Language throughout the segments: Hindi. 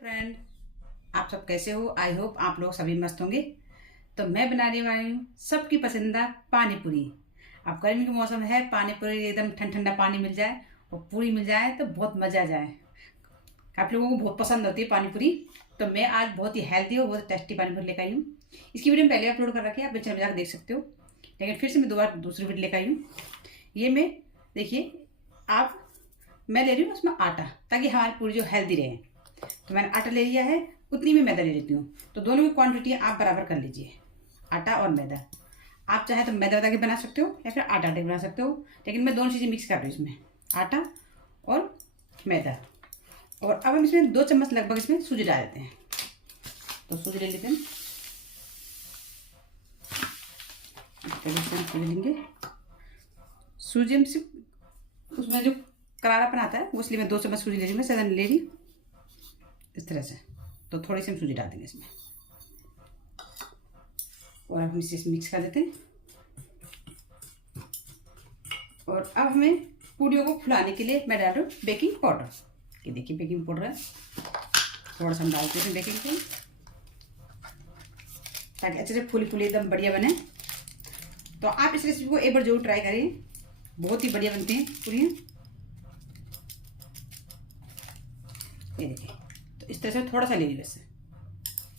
फ्रेंड, आप सब कैसे हो? आई होप आप लोग सभी मस्त होंगे। तो मैं बनाने वाली हूँ सबकी पसंदीदा पानी पूरी। अब गर्मी का मौसम है, पानी पूरी एकदम ठंडा ठंडा पानी मिल जाए और पूरी मिल जाए तो बहुत मज़ा आ जाए। आप लोगों को बहुत पसंद होती है पानी पूरी। तो मैं आज बहुत ही हेल्दी और बहुत टेस्टी पानी पूरी लेकर आई हूँ। इसकी वीडियो मैं पहले अपलोड कर रखी है, आप चैनल में जाकर देख सकते हो। लेकिन फिर से मैं दोबारा दूसरी वीडियो लेकर आई हूँ। ये मैं देखिए आप मैं ले रही हूँ उसमें आटा, ताकि हमारी पूरी जो हेल्दी रहे। तो मैंने आटा ले लिया है, उतनी में मैदा ले लेती हूँ। तो दोनों की क्वांटिटी आप बराबर कर लीजिए, आटा और मैदा। आप चाहे तो मैदा के बना सकते हो या फिर आटा के बना सकते हो, लेकिन मैं दोनों चीज़ें मिक्स कर रही हूँ इसमें, आटा और मैदा। और अब हम इसमें 2 चम्मच लगभग इसमें सूजी डाल देते हैं। तो सूजी ले लेते हैं, सूजी लेंगे। सूजी हम सिर्फ उसमें जो करारापन आता है वो, इसलिए मैं 2 चम्मच सूजी ले रही हूँ, मैं ज़्यादा नहीं ले रही इस तरह से। तो थोड़ी सी हम सूजी डाल देंगे इसमें और अब हम इसे मिक्स कर देते हैं। और अब हमें पूड़ियों को फुलाने के लिए मैं डाल रही हूँ बेकिंग पाउडर। ये देखिए बेकिंग पाउडर है, थोड़ा सा हम डालते हैं बेकिंग पाउडर, ताकि अच्छे से फूली फूली एकदम बढ़िया बने। तो आप इस रेसिपी को एक बार जरूर ट्राई करिए, बहुत ही बढ़िया बनती हैं पूड़ियाँ। ये देखिए, तो इस तरह से थोड़ा सा ले लीजिए वैसे।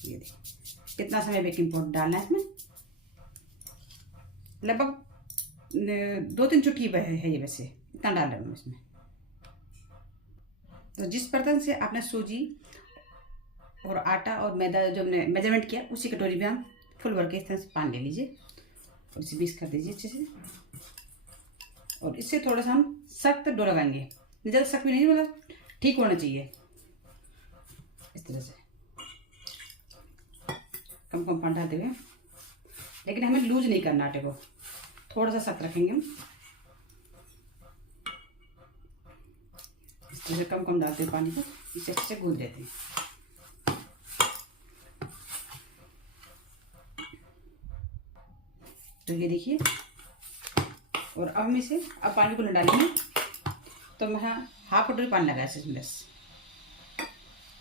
ये देखिए कितना समय बेकिंग पाउडर डालना है इसमें, लगभग 2-3 चुटकी है ये, वैसे इतना डाल रहा हूँ इसमें। तो जिस बर्तन से आपने सूजी और आटा और मैदा जो हमने मेजरमेंट किया, उसी कटोरी में हम फुल भर के इस तरह से पानी ले लीजिए और इसे मिक्स कर दीजिए अच्छे से। और इससे थोड़ा सा हम सख्त डो लगाएंगे, ज़्यादा सख्त भी नहीं, मतलब ठीक होना चाहिए इस तरह से, कम कम पानी डालते हुए। लेकिन हमें लूज नहीं करना आटे को, थोड़ा सा सख्त रखेंगे हम इस तरह से, कम कम डालते हैं पानी को, इसे अच्छे से गूंद लेते हैं। तो ये देखिए, और अब हम इसे अब पानी को नहीं डालेंगे। तो मैं हाफ कटोरी पानी लगाया इसमें बस,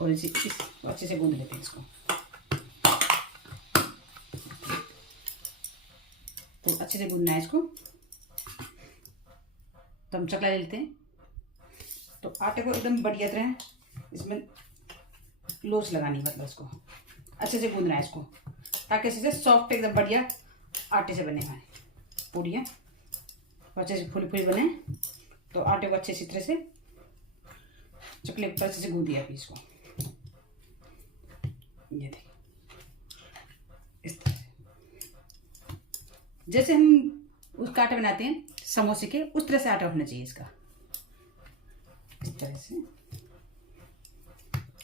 और इसे अच्छे से गूंद लेते हैं इसको। तो अच्छे से गूंदना है इसको। तो हम चकला ले लेते हैं। तो आटे को एकदम बढ़िया तरह इसमें लोच लगानी है, मतलब इसको अच्छे से गूंदना है इसको, ताकि इससे सॉफ्ट एकदम बढ़िया आटे से बने हमारे पूड़ियाँ, अच्छे से फूली फूली बने। तो आटे को अच्छे से तरह से चकले पर अच्छे से गूंद दिया अभी इसको। ये देखिए इस तरह से, जैसे हम उसका आटा बनाते हैं समोसे के, उस तरह से आटा होना चाहिए इसका, इस तरह से।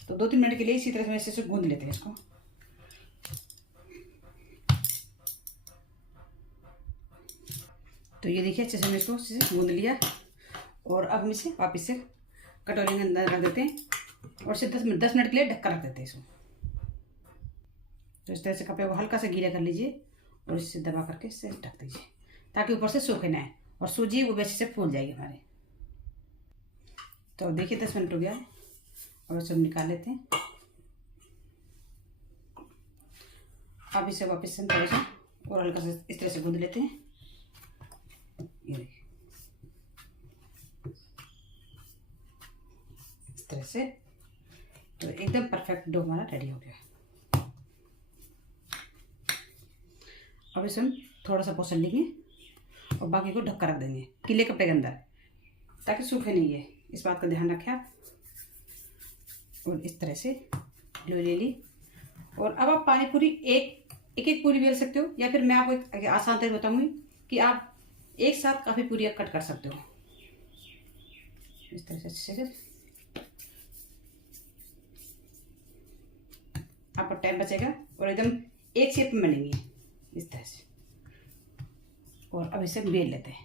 तो 2-3 मिनट के लिए इसी तरह से ऐसे गूंद लेते हैं इसको। तो ये देखिए अच्छे से हमने इसको अच्छे से गूंद लिया। और अब हम इसे वापस से कटोरी के अंदर रख देते हैं और इसे 10 मिनट के लिए ढककर रख देते हैं इसको। तो इस तरह से कपड़े को हल्का सा गीला कर लीजिए और इससे दबा करके इससे ढक दीजिए, ताकि ऊपर से सूखे ना है और सूजी वो वैसे से फूल जाएगी हमारे। तो देखिए 10 मिनट हो गया और इसे हम निकाल लेते हैं। अब इसे वापस से थोड़ा सा और हल्का सा इस तरह से गूंद लेते हैं। ये देखिए इस तरह से। तो एकदम परफेक्ट डो हमारा रेडी हो गया। अब इसे हम थोड़ा सा पोषण लेंगे और बाकी को ढक कर रख देंगे गीले कपड़े के अंदर, ताकि सूखे नहीं है, इस बात का ध्यान रखें आप। और इस तरह से लो ले ली। और अब आप पानी पूरी एक पूरी बेल सकते हो, या फिर मैं आपको एक आसान तरीका बताऊंगी कि आप एक साथ काफ़ी पूरी कट कर सकते हो इस तरह से। अच्छे से आपका टाइम बचेगा और एकदम एक शेप में बनेंगी इस तरह से। और अब इसे बेल लेते हैं।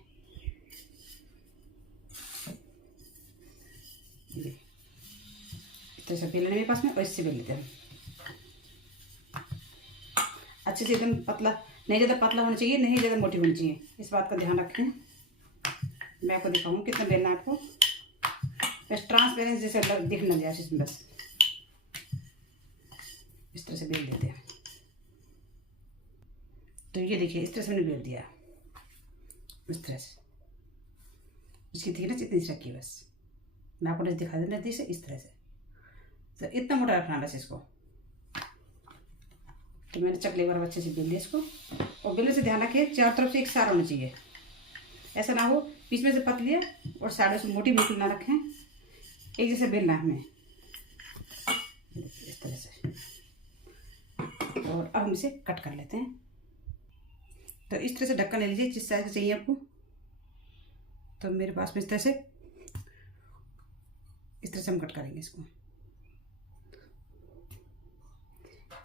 इस तरह से बेल लेने मेरे पास में, और इससे बेल लेते हैं अच्छे से। एकदम पतला नहीं, ज़्यादा पतला होना चाहिए, नहीं ज़्यादा मोटी होनी चाहिए, इस बात का ध्यान रखें। मैं आपको दिखाऊंगी कितना बेलना है आपको, बस ट्रांसपेरेंट जैसे दिखना चाहिए इसमें बस। तरह से बेल देते हैं। तो ये देखिए इस तरह से मैंने बेल दिया, इस तरह से। इसकी थिकनेस इतनी सी रखी, बस मैं आपको दिखा देना नजदीक से, इस तरह से। तो इतना मोटा रखना बस इसको। तो मैंने चकले बार अच्छे से बेल लिया इसको। और बेलने से ध्यान रखिए चारों तरफ से एक सार होना चाहिए, ऐसा ना हो बीच में से पतली है और साइडों से मोटी बिल्कुल ना रखें, एक जैसे बेलना है हमें, इस तरह से। और अब हम इसे कट कर लेते हैं। तो इस तरह से ढक्कन ले लीजिए जिस साइज का चाहिए आपको। तो मेरे पास में इस तरह से हम कट करेंगे इसको।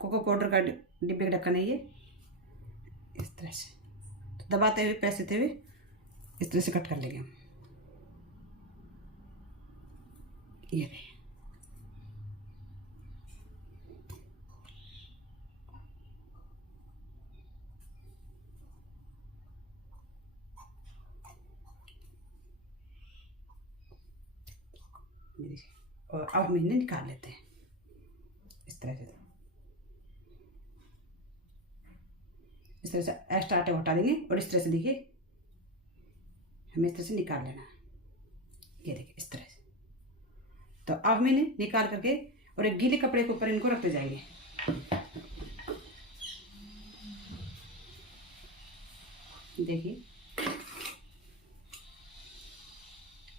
कोको पाउडर का डिब्बे का ढक्कन है ये, इस तरह से। तो दबाते हुए प्रेस देते हुए इस तरह से कट कर लेंगे हम। ये देखिए, और अब हम इन्हें निकाल लेते हैं इस तरह से। इस तरह से एक्स्ट्रा आटे हटा देंगे और इस तरह से देखिए हमें इस तरह से निकाल लेना है। ये देखिए इस तरह से। तो अब हम इन्हें निकाल करके और एक गीले कपड़े के ऊपर इनको रखते जाएंगे। देखिए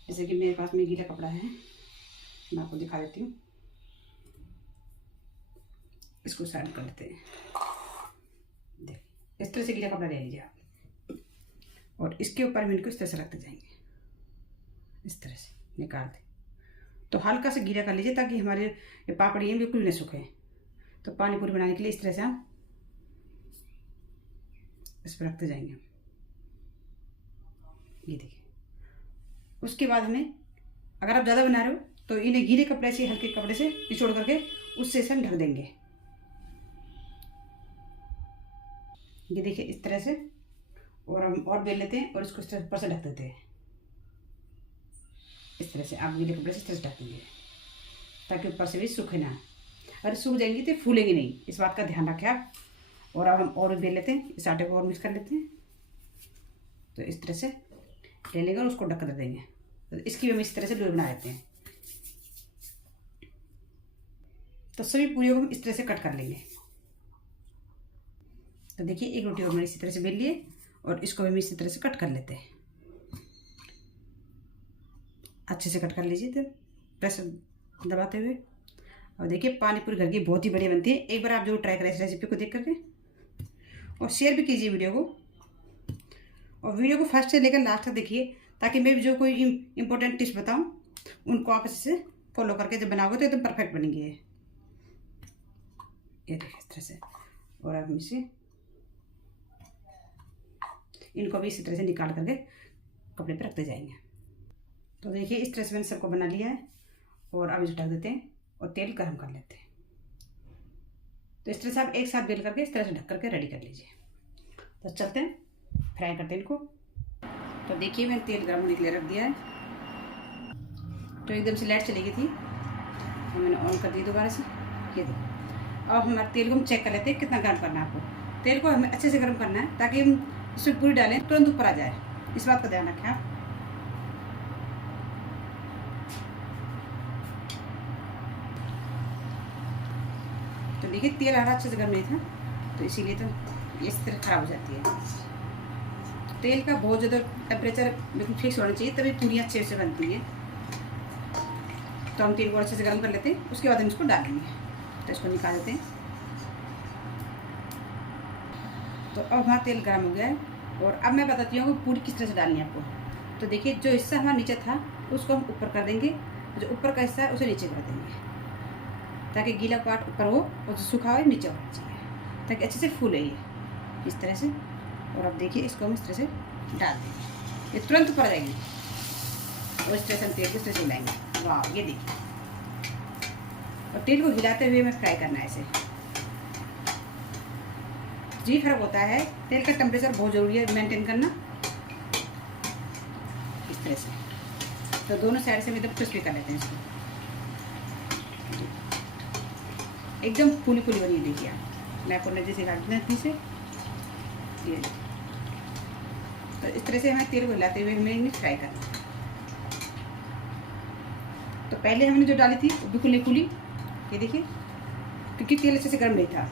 जैसे कि मेरे पास में गीला कपड़ा है, मैं आपको दिखा देती हूँ। इसको साइड कर लेते हैं। देखिए इस तरह से गीला कपड़ा ले लीजिए आप, और इसके ऊपर हम इनको इस तरह से रखते जाएंगे, इस तरह से निकाल दें। तो हल्का से गीला कर लीजिए ताकि हमारे ये पापड़ी हैं बिल्कुल न सूखे। तो पानी पूरी बनाने के लिए इस तरह से हम इस पर रखते जाएंगे। ये देखिए। उसके बाद हमें, अगर आप ज़्यादा बना रहे हो तो इन्हें गीले कपड़े से, हल्के कपड़े से निचोड़ करके उससे हम ढक देंगे। ये देखिए इस तरह से। और हम और बेल लेते हैं और इसको इस तरह ऊपर से ढक देते हैं। इस तरह से आप गीले कपड़े से इस तरह से ढक देंगे ताकि ऊपर से भी सूखे ना। अगर सूख जाएंगी तो फूलेंगी नहीं, इस बात का ध्यान रखें आप। और अब हम और बेल लेते हैं, इस आटे को और मिक्स कर लेते हैं। तो इस तरह से ले लेंगे और उसको ढक कर देंगे। तो इसकी भी हम इस तरह से लोई बना लेते हैं। तो सभी पूरियों को हम इस तरह से कट कर लेंगे। तो देखिए एक रोटी और मैंने इसी तरह से बेल लिए और इसको भी हम इसी तरह से कट कर लेते हैं। अच्छे से कट कर लीजिए तो प्रेस दबाते हुए। और देखिए पानी पूरी घर की बहुत ही बढ़िया बनती है। एक बार आप जो ट्राई करें इस रेसिपी को देख करके, और शेयर भी कीजिए वीडियो को। और वीडियो को फर्स्ट से लेकर लास्ट तक देखिए ताकि मैं भी जो कोई इंपॉर्टेंट टिप्स बताऊं उनको आप इससे फॉलो करके जब बनाओगे तो एकदम परफेक्ट बनेंगे। ये देखिए इस तरह से। और अब हम इसे इनको भी इसी तरह से निकाल करके कपड़े पे रखते जाएंगे। तो देखिए इस तरह से मैंने सबको बना लिया है। और अब इसे ढक देते हैं और तेल गर्म कर लेते हैं। तो इस तरह से आप एक साथ बेल करके इस तरह से ढक करके रेडी कर लीजिए। तो चलते हैं फ्राई करते हैं इनको। तो देखिए मैंने तेल गर्म होने के लिए रख दिया है। तो एकदम से लाइट चली गई थी तो मैंने ऑन कर दी दोबारा से। ये देखो अब हमारे तेल को हम चेक कर लेते हैं कितना गर्म करना है आपको। तेल को हमें अच्छे से गर्म करना है ताकि हम इसमें पूरी डालें तुरंत ऊपर आ जाए, इस बात का ध्यान रखें आप। तो देखिए तेल हमारा अच्छे से गर्म नहीं था तो इसीलिए तो इस तरह खराब हो जाती है। तेल का बहुत ज़्यादा टेम्परेचर बिल्कुल फिक्स होना चाहिए तभी पूरी अच्छे से बनती है। तो हम तेल को अच्छे से गर्म कर लेते हैं, उसके बाद हम इसको डालेंगे। तो इसको निकाल देते हैं। तो अब हमारा तेल गर्म हो गया है और अब मैं बताती हूँ कि पूरी किस तरह से डालनी है आपको। तो देखिए जो हिस्सा हमारा नीचे था उसको हम ऊपर कर देंगे, जो ऊपर का हिस्सा है उसे नीचे कर देंगे ताकि गीला पार्ट ऊपर हो और जो सूखा हुआ नीचे होना चाहिए ताकि अच्छे से फूले ये इस तरह से। और अब देखिए इसको हम इस तरह से डाल देंगे, ये तुरंत ऊपर जाएंगे और इस तरह से हम तेल को इस तरह से हिलाएंगे। वाह ये देखिए। और तेल को हिलाते हुए हमें फ्राई करना है इसे। जी फर्क होता है, तेल का टेम्परेचर बहुत ज़रूरी है मेंटेन करना इस तरह से। तो दोनों साइड से हम एकदम क्रिस्पी कर लेते हैं इसको। एकदम फूली फूली बनी है। देखिए आप, मैं आपको नजर से काट देती से ये। तो इस तरह से हमें तेल को हिलाते हुए हमें इन्हें फ्राई करना है। तो पहले हमने जो डाली थी वो बिल्कुल नहीं फूली, ये देखिए, क्योंकि तेल अच्छे से गर्म नहीं था।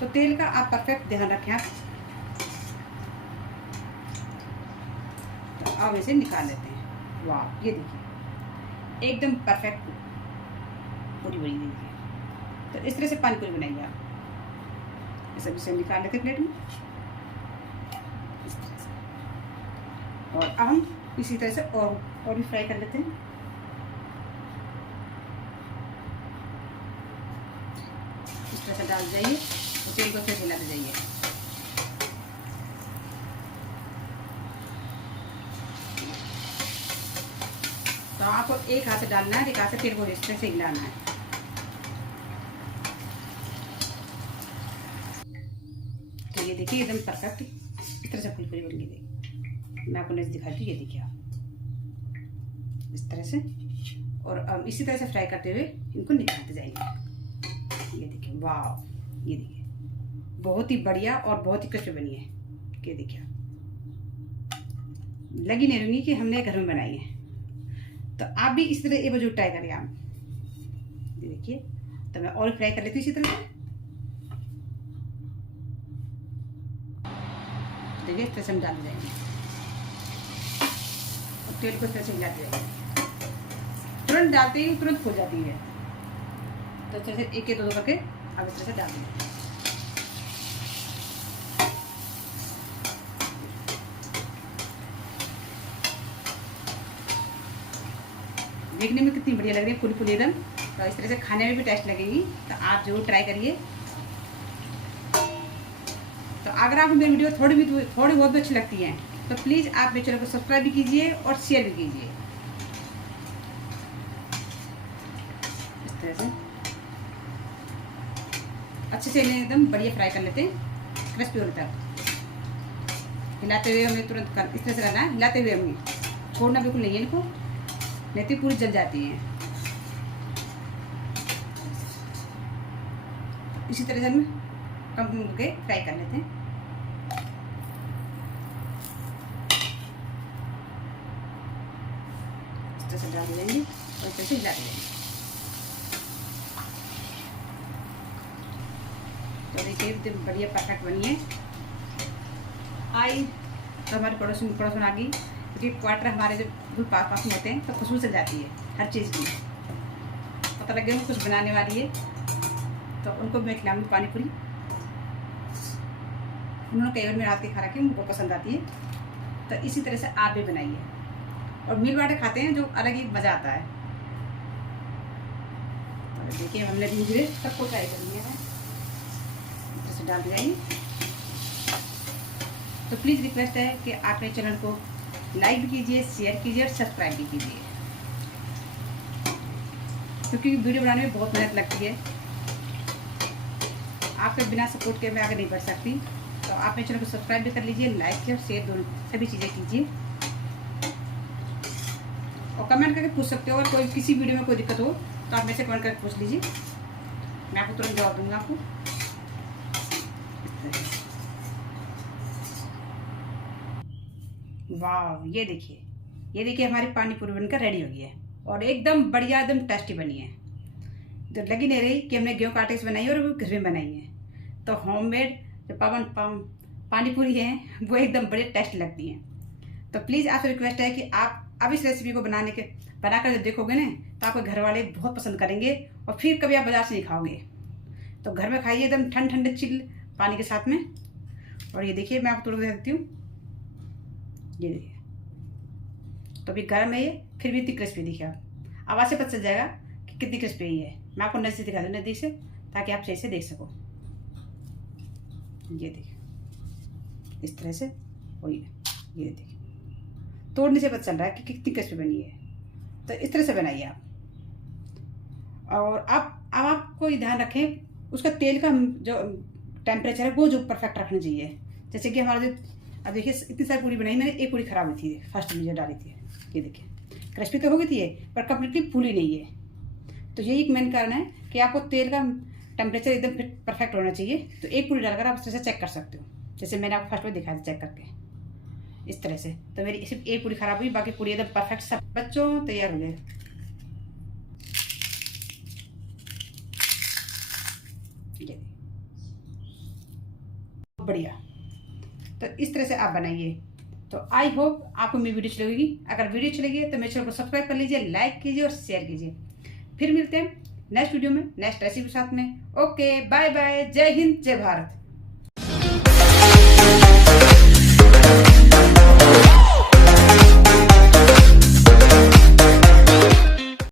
तो तेल का आप परफेक्ट ध्यान रखें आप। तो अब इसे निकाल लेते हैं। वाह, ये देखिए एकदम परफेक्ट पूरी बनी देखिए। तो इस तरह से पानी पूरी बनाइए आप। इस सब्जी से निकाल लेते हैं प्लेट में इस तरह से। और अब हम इसी तरह से और भी फ्राई कर लेते हैं। इस तरह से डाल जाइए और तेल को फिर हिलाते जाइए। तो आपको एक हाथ से डालना है, एक हाथ से तेल को इस तरह से हिलाना है। तो ये देखिए एकदम परफेक्ट इस तरह से फूल पूरी बन गई। मैं आपको नेक्स्ट दिखाती हूँ। ये देखिए आप इस तरह से, और अब इसी तरह से फ्राई करते हुए इनको निकालते जाएंगे। ये देखिए, वाह, ये देखिए बहुत ही बढ़िया और बहुत ही क्रिस्पी बनी है। ये देखिए आप, लगी नहीं रहूंगी कि हमने घर में बनाई है। तो आप भी इस तरह एक बार ट्राई करिए आप। ये देखिए, तो मैं और फ्राई कर लेती हूँ इसी तरह से। देखिए इस तरह से हम डाल जाएंगे और तेल को इस तरह से हिलाते जाएंगे। तुरंत डालते ही तुरंत फूल जाती है। तो इस तरह से एक दो करके अब इस तरह से डाल देंगे। देखने में कितनी बढ़िया लग रही है, फूली फूली एकदम। तो इस तरह से खाने में भी टेस्ट लगेगी। तो आप जरूर ट्राई करिए। तो अगर आपको मेरी वीडियो थोड़ी बहुत भी अच्छी लगती है तो प्लीज़ आप मेरे चैनल को सब्सक्राइब भी कीजिए और शेयर भी कीजिए। इस तरह से अच्छे से इन्हें एकदम बढ़िया फ्राई कर लेते हैं, क्रिस्पी होने तक। हिलाते हुए हमें तुरंत इस तरह से करना है, हिलाते हुए हमें छोड़ना बिल्कुल नहीं है इनको, नहीं तो पूरी जल जाती है। इसी तरह से हम कम करके फ्राई कर लेते हैं। इस तरह से डाल देंगे और इस तरह से हिला देंगे। तो देखिए एकदम बढ़िया परफेक्ट बनी है। आई तो हमारे पड़ोसन आ गई, क्योंकि क्वार्टर हमारे जो पास में होते हैं तो खुशबू चल जाती है हर चीज़ की। पता लग गया उनको कुछ बनाने वाली है, तो उनको मैं खिलाऊंगी पानी पूरी। उन्होंने कई बार मेरे हाथ की खा रखी, उनको पसंद आती है। तो इसी तरह से आप भी बनाइए, और मिल बांटे खाते हैं जो अलग ही मज़ा आता है। तो देखिए हमने धीरे धीरे सबको ट्राई कर लिया है। इस तरह से डाल दिया। तो प्लीज़ रिक्वेस्ट है कि आप मेरे चैनल को लाइक भी कीजिए, शेयर कीजिए और सब्सक्राइब भी कीजिए, क्योंकि वीडियो बनाने में बहुत मेहनत लगती है। आपके बिना सपोर्ट के मैं आगे नहीं बढ़ सकती। तो आप मेरे चैनल को सब्सक्राइब भी कर लीजिए, लाइक और शेयर दोनों सभी चीज़ें कीजिए, और कमेंट करके पूछ सकते हो। अगर कोई किसी वीडियो में कोई दिक्कत हो तो आप मेरे से कमेंट करके पूछ लीजिए, मैं आपको तुरंत जवाब दूंगा आपको। वाह, ये देखिए हमारी पानी पूरी बनकर रेडी हो गई है, और एकदम बढ़िया एकदम टेस्टी बनी है। तो लगी नहीं रही कि हमने गेहूं का आटे से बनाई है और वो घर में बनाई है। तो होममेड जो पानी पूरी है वो एकदम बड़े टेस्ट लगती हैं। तो प्लीज़ आपसे रिक्वेस्ट है कि आप अब इस रेसिपी को बनाकर जब देखोगे ना तो आपके घर वाले बहुत पसंद करेंगे, और फिर कभी आप बाजार से नहीं खाओगे। तो घर में खाइए एकदम ठंडे चिल पानी के साथ में। और ये देखिए मैं आपको तोड़ के देती हूँ। ये देखिए, तो अभी गर्म है ये, फिर भी इतनी क्रिस्पी। देखिए आप आवाज़ से पता चल जाएगा कि कितनी क्रिस्पी है। मैं आपको नज़दीक दिखा दूँ, नज़दीक से, ताकि आप सही से देख सको। ये देखिए इस तरह से वही है। ये देखिए तोड़ने से पता चल रहा है कि कितनी क्रिस्पी बनी है। तो इस तरह से बनाइए आप। और अब आपको ये ध्यान रखें उसका तेल का जो टेम्परेचर है वो जो परफेक्ट रखना चाहिए। जैसे कि हमारा जो अब देखिए इतनी सारी पूरी बनाई, मैंने एक पूरी खराब हुई थी फर्स्ट में जो डाली थी। ये देखिए क्रिस्पी तो हो गई थी ये, पर कम्प्लीटली फूली नहीं है। तो यही एक मेन कारण है कि आपको तेल का टेम्परेचर एकदम परफेक्ट होना चाहिए। तो एक पूरी डालकर आप इस तरह से चेक कर सकते हो, जैसे मैंने आपको फर्स्ट में दिखाया था चेक करके इस तरह से। तो मेरी सिर्फ एक पूरी खराब हुई, बाकी पूरी एकदम परफेक्ट सब बच्चों तैयार हो गए। बढ़िया। तो इस तरह से आप बनाइए। तो आई होप आपको मेरी वीडियो अच्छी लगेगी। अगर वीडियो अच्छी लगी है तो मेरे चैनल को सब्सक्राइब कर लीजिए, लाइक कीजिए और शेयर कीजिए। फिर मिलते हैं नेक्स्ट वीडियो में नेक्स्ट रेसिपी के साथ में। ओके, बाय बाय, जय हिंद, जय भारत।